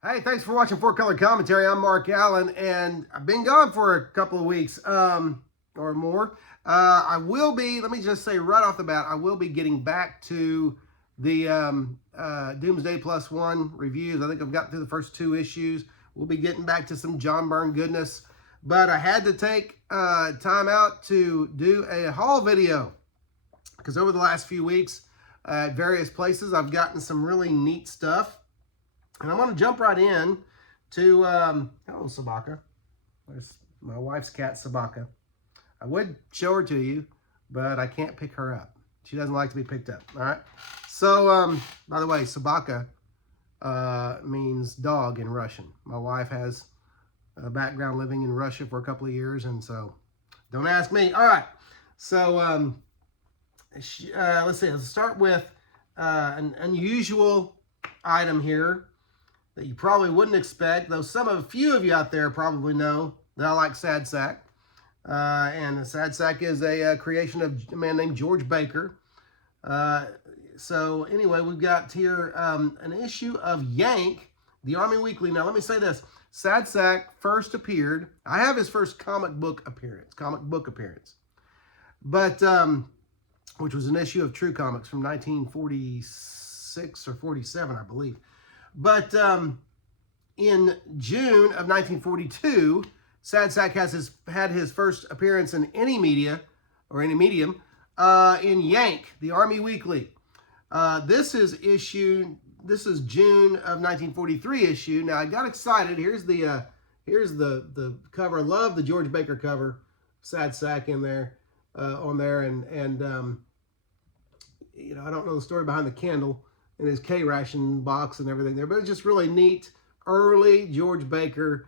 Hey, thanks for watching Four Color Commentary. I'm Mark Allen, and I've been gone for a couple of weeks or more. I will be, let me just say right off the bat, I will be getting back to the Doomsday Plus One reviews. I think I've got through the first two issues. We'll be getting back to some John Byrne goodness. But I had to take time out to do a haul video because over the last few weeks at various places, I've gotten some really neat stuff. And I'm going to jump right in to, hello, Sabaka. There's my wife's cat, Sabaka. I would show her to you, but I can't pick her up. She doesn't like to be picked up, all right? So, by the way, Sabaka means dog in Russian. My wife has a background living in Russia for a couple of years, and so don't ask me. All right, so let's see. Let's start with an unusual item here that you probably wouldn't expect, though a few of you out there probably know that I like Sad Sack. And Sad Sack is a creation of a man named George Baker. So anyway, we've got here an issue of Yank, the Army Weekly. Now let me say this. Sad Sack first appeared, I have his first comic book appearance, but which was an issue of True Comics from 1946 or 47, I believe. But in June of 1942, Sad Sack had his first appearance in any media or any medium in Yank, the Army Weekly. This is June of 1943 issue. Now I got excited. Here's the cover. I love the George Baker cover. Sad Sack in there on there, and you know, I don't know the story behind the candle and his K-ration box and everything there, but it's just really neat early George Baker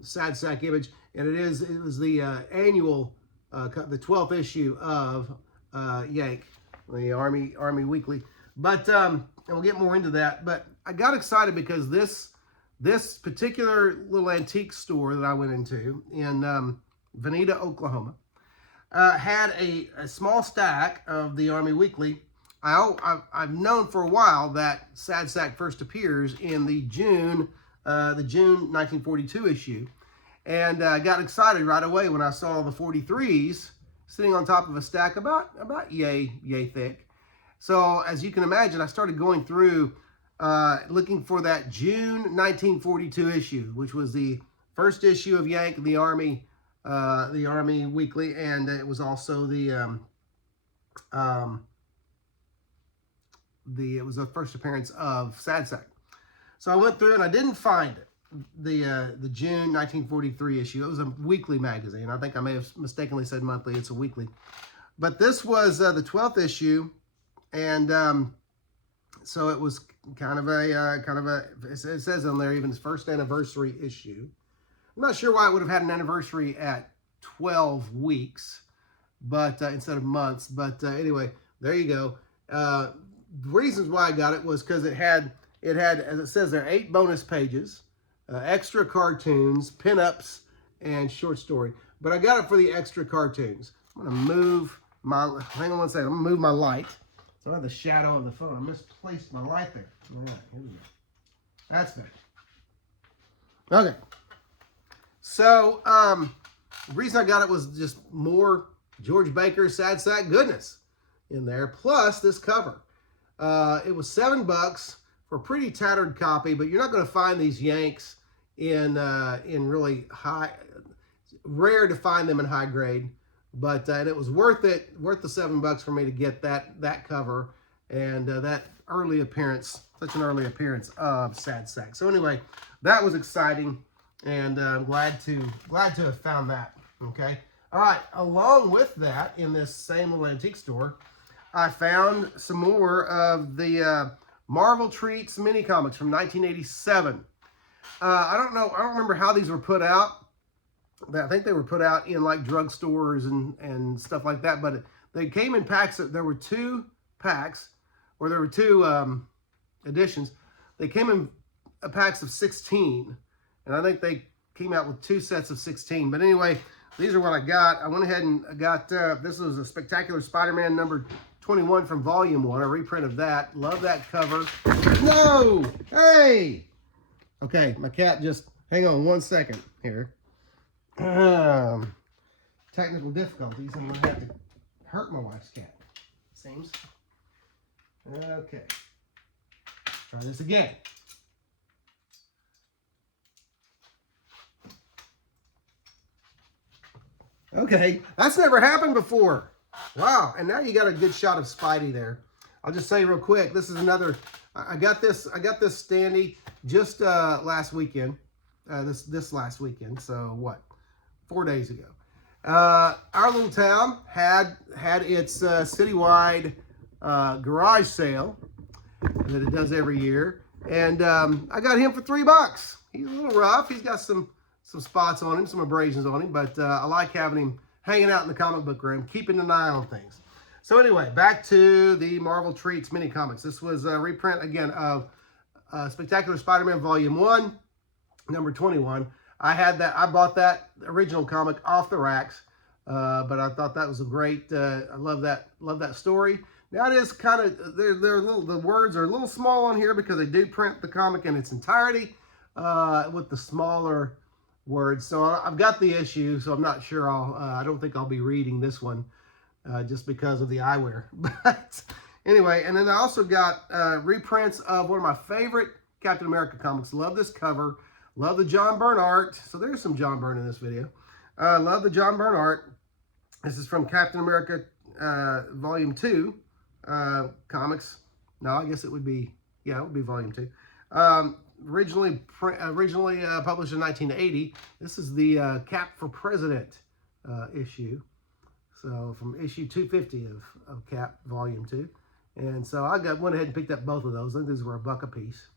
Sad Sack image, and it was the annual the 12th issue of Yank, the Army Weekly. But and we'll get more into that. But I got excited because this particular little antique store that I went into in Veneta, Oklahoma, had a small stack of the Army Weekly. I've known for a while that Sad Sack first appears in the June 1942 issue, and I got excited right away when I saw the 43s sitting on top of a stack about yay thick. So as you can imagine, I started going through looking for that June 1942 issue, which was the first issue of Yank, the Army Weekly, and it was also it was the first appearance of Sad Sack. So I went through and I didn't find it. The June 1943 issue. It was a weekly magazine. I think I may have mistakenly said monthly. It's a weekly. But this was the 12th issue, and so it was kind of a. It says on there even its first anniversary issue. I'm not sure why it would have had an anniversary at 12 weeks, but instead of months. But anyway, there you go. The reasons why I got it was because it had, as it says there, 8 bonus pages, extra cartoons, pinups, and short story. But I got it for the extra cartoons. I'm going to move my, hang on one second, I'm going to move my light. So I have the shadow of the phone. I misplaced my light there. All right, here we go. That's better. Okay. So, the reason I got it was just more George Baker Sad Sack goodness in there, plus this cover. It was $7 for a pretty tattered copy, but you're not going to find these Yanks in really high, rare to find them in high grade, but and it was worth the $7 for me to get that cover and that early appearance, such an early appearance of Sad Sack. So anyway, that was exciting, and I'm glad to have found that. Okay, all right. Along with that, in this same little antique store, I found some more of the Marvel Treats mini comics from 1987. I don't remember how these were put out. I think they were put out in like drugstores and stuff like that, but they came in packs. There were 2 packs, or there were 2 editions. They came in packs of 16, and I think they came out with 2 sets of 16. But anyway, these are what I got. I went ahead and got, this was a Spectacular Spider-Man number 21 from Volume 1, a reprint of that. Love that cover. No! Hey! Okay, my cat just, hang on 1 second here. Technical difficulties. I'm going to have to hurt my wife's cat, it seems. Okay. Try this again. Okay, that's never happened before. Wow, and now you got a good shot of Spidey there. I'll just say real quick, this is another, I got this standee just last weekend, this last weekend, so what, 4 days ago. Our little town had its citywide garage sale that it does every year, and I got him for $3. He's a little rough. He's got some spots on him, some abrasions on him, but I like having him hanging out in the comic book room, keeping an eye on things. So anyway, back to the Marvel Treats mini comics. This was a reprint again of Spectacular Spider-Man Volume 1, number 21. I bought that original comic off the racks, but I thought that was a great. I love that story. Now it is kind of the words are a little small on here because they do print the comic in its entirety with the smaller words. So I've got the issue, so I'm not sure I don't think I'll be reading this one just because of the eyewear. But anyway, and then I also got reprints of one of my favorite Captain America comics. Love this cover. Love the John Byrne art. So there's some John Byrne in this video. Love the John Byrne art. This is from Captain America Volume 2 comics. No, I guess it would be, yeah, it would be Volume 2. Originally published in 1980. This is the Cap for President issue. So from issue 250 of Cap Volume 2. And so I went ahead and picked up both of those. I think these were $1 a piece.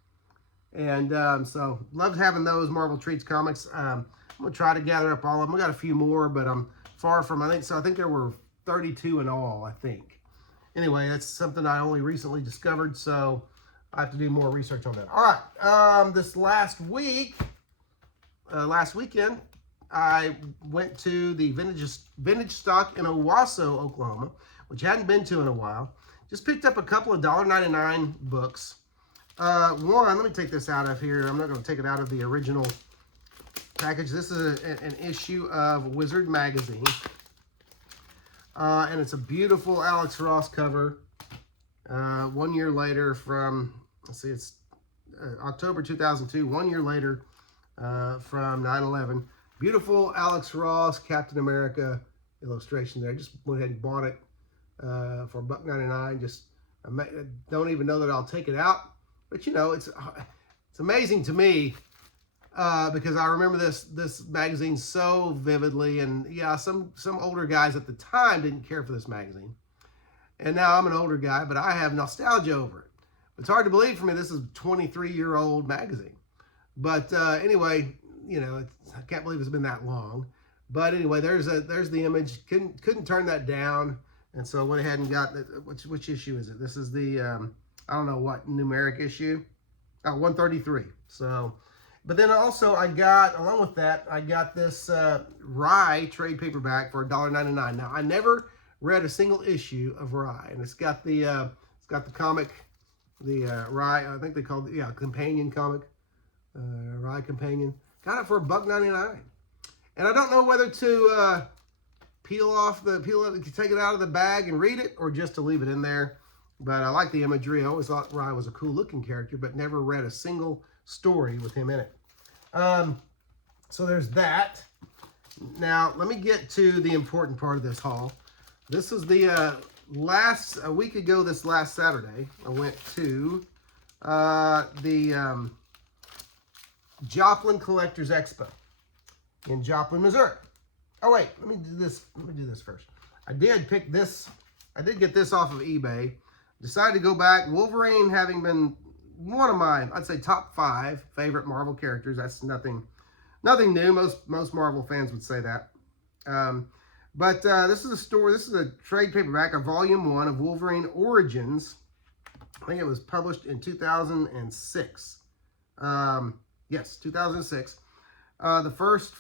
And so loved having those Marvel Treats comics. I'm going to try to gather up all of them. I got a few more, but I'm far from, I think there were 32 in all, I think. Anyway, that's something I only recently discovered, so I have to do more research on that. All right, this last weekend, I went to the vintage stock in Owasso, Oklahoma, which I hadn't been to in a while. Just picked up a couple of $1.99 books. One, let me take this out of here. I'm not going to take it out of the original package. This is an issue of Wizard Magazine. And it's a beautiful Alex Ross cover. 1 year later from, let's see, it's October 2002, 1 year later from 9/11. Beautiful Alex Ross, Captain America illustration there. Just went ahead and bought it for $1.99. Just, I don't even know that I'll take it out. But, you know, it's amazing to me because I remember this magazine so vividly. And, yeah, some older guys at the time didn't care for this magazine. And now I'm an older guy, but I have nostalgia over it. It's hard to believe for me this is a 23-year-old magazine. But anyway, you know, I can't believe it's been that long. But anyway, there's the image. Couldn't turn that down. And so I went ahead and got, which issue is it? This is the, I don't know what numeric issue. Oh, 133. So, but then also I got, along with that, I got this Rye trade paperback for $1.99. Now, I never read a single issue of Rye, and it's got the comic, the Rye, I think they called it, yeah, companion comic, Rye Companion. Got it for $1.99. And I don't know whether to take it out of the bag and read it, or just to leave it in there. But I like the imagery. I always thought Rye was a cool looking character, but never read a single story with him in it. So there's that. Now, let me get to the important part of this haul. This is the a week ago, this last Saturday, I went to the Joplin Collectors Expo in Joplin, Missouri. Oh wait, let me do this first. I did get this off of eBay. Decided to go back. Wolverine having been one of my, I'd say, top 5 favorite Marvel characters. That's nothing new. Most Marvel fans would say that. But this is a trade paperback, a volume 1 of Wolverine Origins. I think it was published in 2006. Yes, 2006. The first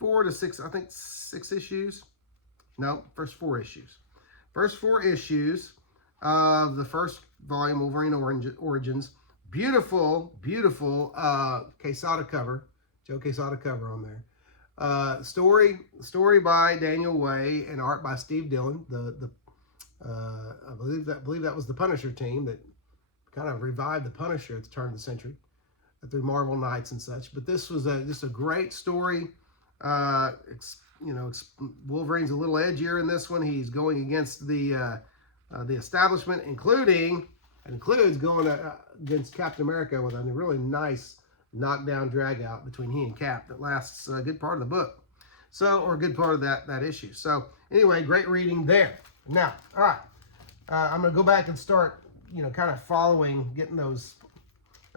4 to 6, I think 6 issues. No, first 4 issues. First 4 issues of the first volume, Wolverine Origins, Beautiful, beautiful Quesada cover, Joe Quesada cover on there. Story by Daniel Way and art by Steve Dillon. I believe that was the Punisher team that kind of revived the Punisher at the turn of the century through Marvel Knights and such. But this was just a great story. Wolverine's a little edgier in this one. He's going against the establishment, includes going against Captain America with a really nice knockdown drag out between he and Cap that lasts a good part of the book. So, or a good part of that issue. So anyway, great reading there. Now, all right, I'm going to go back and start, kind of getting those.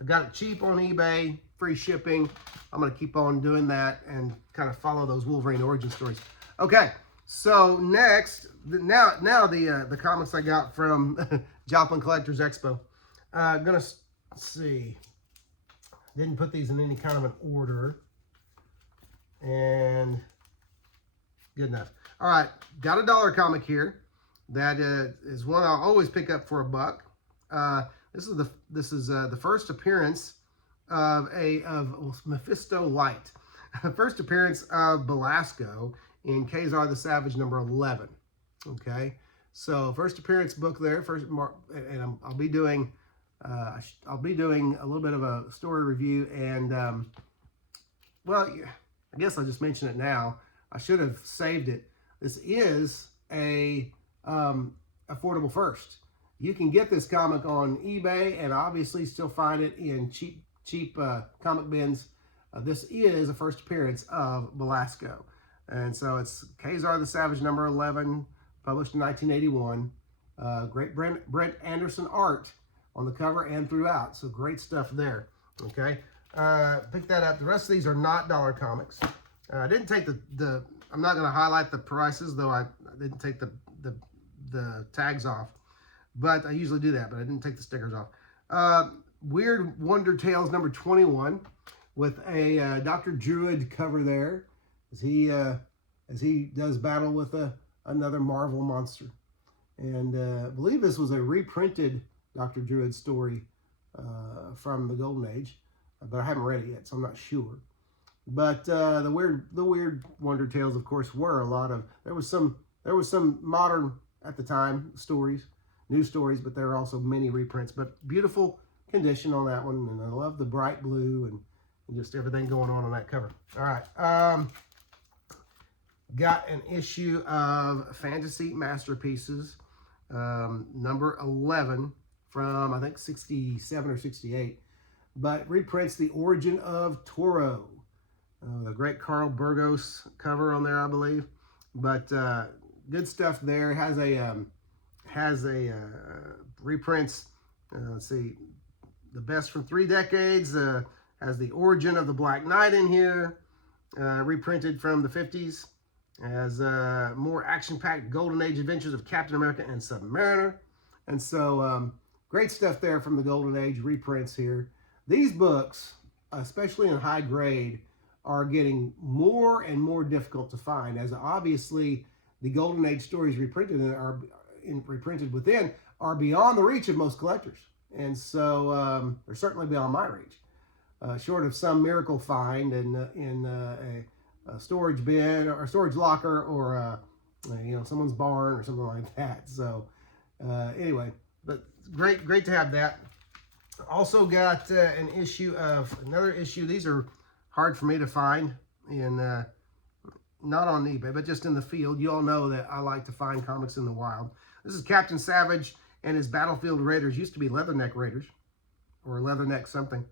I got it cheap on eBay, free shipping. I'm going to keep on doing that and kind of follow those Wolverine origin stories. Okay, so next, now the comics I got from Joplin Collectors Expo. Gonna see. Didn't put these in any kind of an order. And good enough. All right, got a dollar comic here. That is one I'll always pick up for $1. This is the first appearance of Mephisto Light. First appearance of Belasco in Ka-Zar the Savage number 11. Okay, so first appearance book there. And I'll be doing a little bit of a story review. And well, I guess I'll just mention it now. I should have saved it. This is a affordable first. You can get this comic on eBay and obviously still find it in cheap comic bins. This is a first appearance of Belasco. And so it's Ka-Zar the Savage number 11, published in 1981. Great Brent Anderson art on the cover and throughout. So great stuff there. Okay. Pick that up. The rest of these are not dollar comics. I didn't take I'm not going to highlight the prices, though I didn't take the tags off. But I usually do that, but I didn't take the stickers off. Weird Wonder Tales number 21 with a Dr. Druid cover there as he does battle with another Marvel monster. And I believe this was a reprinted Dr. Druid story from the Golden Age, but I haven't read it yet, so I'm not sure. But the Weird Wonder Tales, of course, were a lot of. There was some modern at the time stories, new stories, but there are also many reprints. But beautiful condition on that one, and I love the bright blue and just everything going on that cover. All right, got an issue of Fantasy Masterpieces, number 11 from I think 67 or 68, but reprints the Origin of Toro. The great Carl Burgos cover on there, I believe. But good stuff there. Has a reprints. Let's see, the best from 3 decades. Has the Origin of the Black Knight in here. Reprinted from the 50s. Has more action-packed Golden Age adventures of Captain America and Submariner. And so great stuff there from the Golden Age reprints here. These books, especially in high grade, are getting more and more difficult to find, as obviously the Golden Age stories reprinted within are beyond the reach of most collectors, and so they're certainly beyond my reach. Short of some miracle find in a storage bin or a storage locker or someone's barn or something like that. So anyway, but great to have that. Also got another issue. These are hard for me to find in not on eBay, but just in the field. You all know that I like to find comics in the wild. This is Captain Savage and his Battlefield Raiders. Used to be Leatherneck Raiders or Leatherneck something.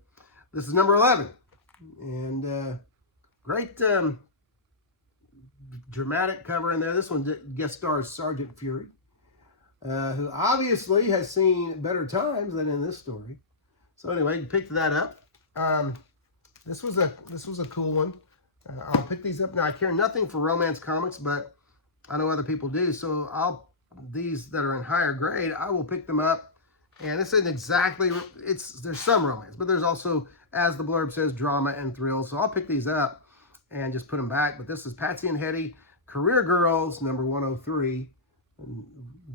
This is number 11, and great dramatic cover in there. This one guest stars Sergeant Fury, who obviously has seen better times than in this story. So anyway, you picked that up. This was a cool one. I'll pick these up now. I care nothing for romance comics, but I know other people do. So these that are in higher grade, I will pick them up. And this isn't exactly. There's some romance, but there's also, as the blurb says, drama and thrills. So I'll pick these up and just put them back. But this is Patsy and Hetty, Career Girls, number 103.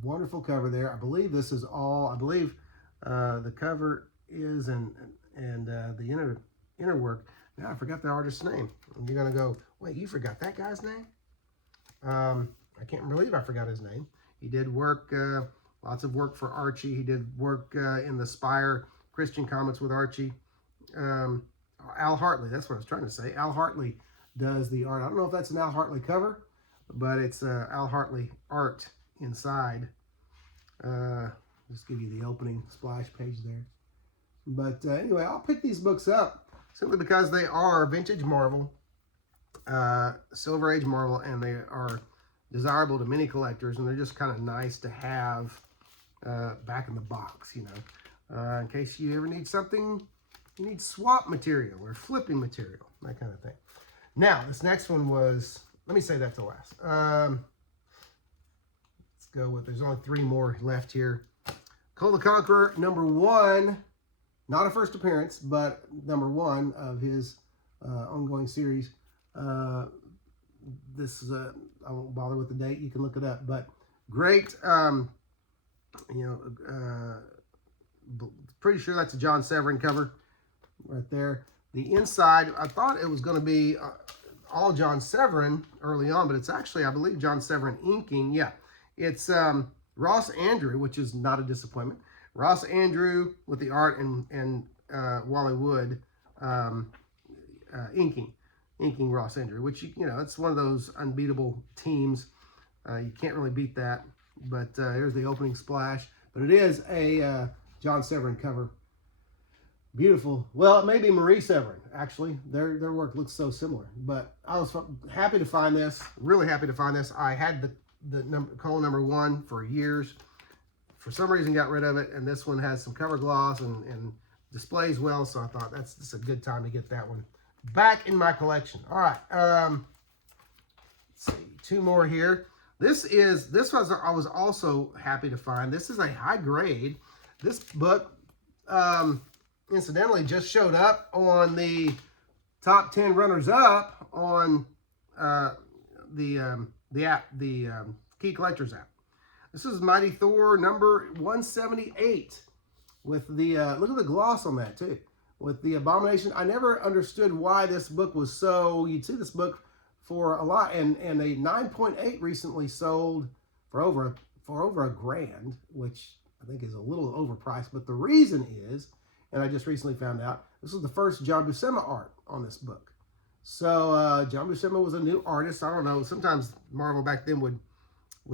Wonderful cover there. I believe this is all. I believe the cover is and the inner work. Now I forgot the artist's name. And you're gonna go, wait, you forgot that guy's name? I can't believe I forgot his name. He did work, lots of work for Archie. He did work in the Spire Christian Comics with Archie. Al Hartley, that's what I was trying to say. Al Hartley does the art. I don't know if that's an Al Hartley cover, but it's Al Hartley art inside. Just give you the opening splash page there. But anyway, I'll pick these books up simply because they are vintage Marvel, Silver Age Marvel, and they are desirable to many collectors, and they're just kind of nice to have back in the box, you know, in case you ever need something, you need swap material or flipping material, that kind of thing. Now, this next one was, let me say that to last. Let's go with, there's only 3 more left here. Kull the Conqueror, #1, not a first appearance, but #1 of his ongoing series. This is I won't bother with the date, you can look it up, but great, pretty sure that's a John Severin cover right there. The inside, I thought it was going to be all John Severin early on, but it's actually, I believe, John Severin inking. Yeah, it's Ross Andru, which is not a disappointment. Ross Andru with the art and Wally Wood inking Ross Andru, which, you know, it's one of those unbeatable teams. You can't really beat that. But here's the opening splash. But it is a John Severin cover. Beautiful. Well, it may be Marie Severin, actually. Their work looks so similar. But I was happy to find this. Really happy to find this. I had the Kull #1 for years. For some reason, got rid of it. And this one has some cover gloss and displays well. So I thought that's a good time to get that one back in my collection. All right. Let's see. 2 more here. I was also happy to find. This is a high grade. This book, incidentally, just showed up on the top 10 runners-up on the app, the Key Collectors app. This is Mighty Thor #178 with the look at the gloss on that too. With the Abomination, I never understood why this book was so. You'd see this book for a lot, and a 9.8 recently sold for over $1,000, which I think is a little overpriced. But the reason is, and I just recently found out, this was the first John Buscema art on this book. So John Buscema was a new artist. I don't know. Sometimes Marvel back then would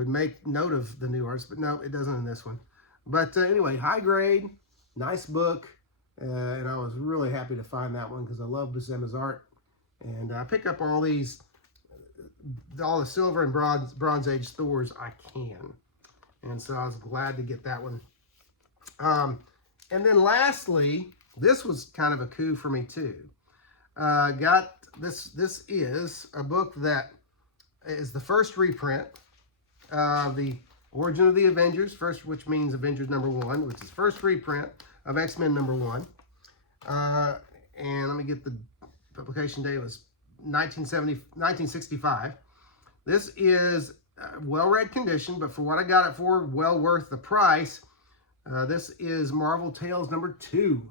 make note of the new artists, but no, it doesn't in this one. But anyway, high grade, nice book, and I was really happy to find that one because I love Buscema's art. And I pick up all the Silver and Bronze Age Thors I can. And so I was glad to get that one. And then lastly, this was kind of a coup for me too. Got this is a book that is the first reprint of the Origin of the Avengers, which means Avengers #1, which is first reprint of X-Men #1. And let me get the publication date. It was 1965. This is well-read condition, but for what I got it for, well worth the price. This is Marvel Tales #2.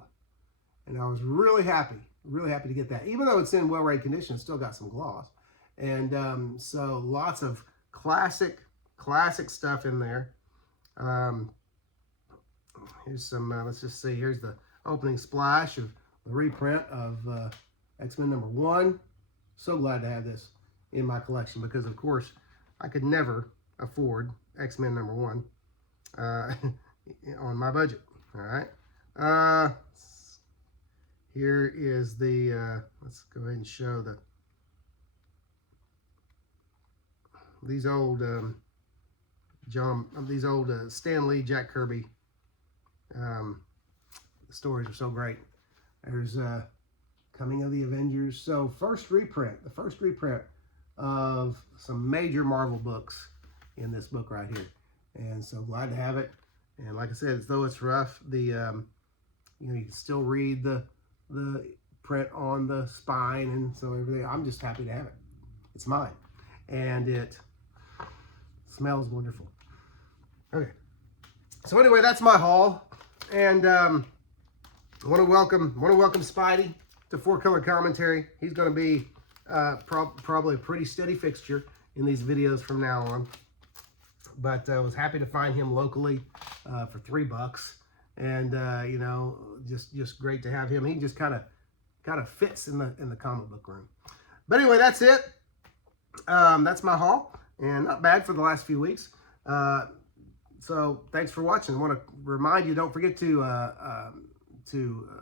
And I was really happy to get that. Even though it's in well-read condition, it's still got some gloss. And so lots of classic stuff in there. Here's some, let's just see, here's the opening splash of the reprint of X-Men #1. So glad to have this in my collection because, of course, I could never afford X-Men #1 on my budget. All right. Here is the, let's go ahead and show these old Stan Lee, Jack Kirby stories are so great. There's Coming of the Avengers. So the first reprint of some major Marvel books in this book right here. And so glad to have it. And like I said, though it's rough, you can still read the print on the spine and so everything. I'm just happy to have it. It's mine. And it smells wonderful. Okay. So anyway, that's my haul. And I want to welcome Spidey to Four Color Commentary. He's going to be probably a pretty steady fixture in these videos from now on. But I was happy to find him locally for $3, and you know, just great to have him. He just kind of fits in the comic book room. But anyway, that's it. That's my haul, and not bad for the last few weeks. So thanks for watching. I want to remind you, don't forget to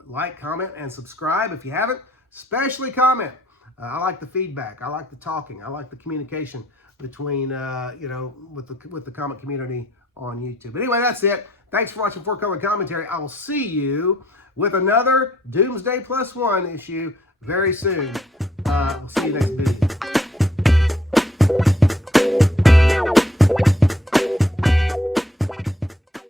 like, comment, and subscribe if you haven't. Especially comment. I like the feedback. I like the talking. I like the communication between you know, with the comic community on YouTube. But anyway, that's it. Thanks for watching Four Color Commentary. I will see you with another Doomsday +1 issue very soon. We'll see you next video.